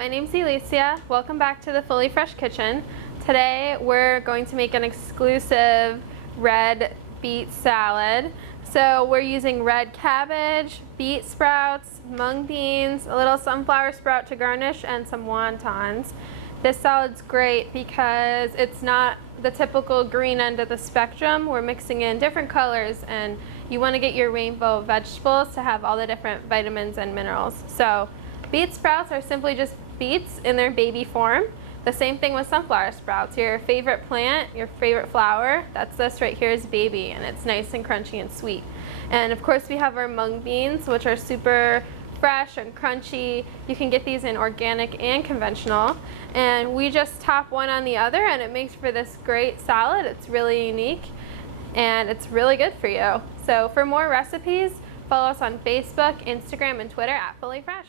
my name's Alicia. Welcome back to the Fullei Fresh kitchen. Today we're going to make an exclusive red beet salad. So we're using red cabbage, beet sprouts, mung beans, a little sunflower sprout to garnish, and some wontons. This salad's great because it's not the typical green end of the spectrum. We're mixing in different colors, and you want to get your rainbow vegetables to have all the different vitamins and minerals. So beet sprouts are simply just beets in their baby form. The same thing with sunflower sprouts. Your favorite plant, your favorite flower, that's this right here is baby, and it's nice and crunchy and sweet. And of course we have our mung beans, which are super fresh and crunchy. You can get these in organic and conventional. And we just top one on the other, and it makes for this great salad. It's really unique, and it's really good for you. So for more recipes, follow us on Facebook, Instagram, and Twitter at Fullei Fresh.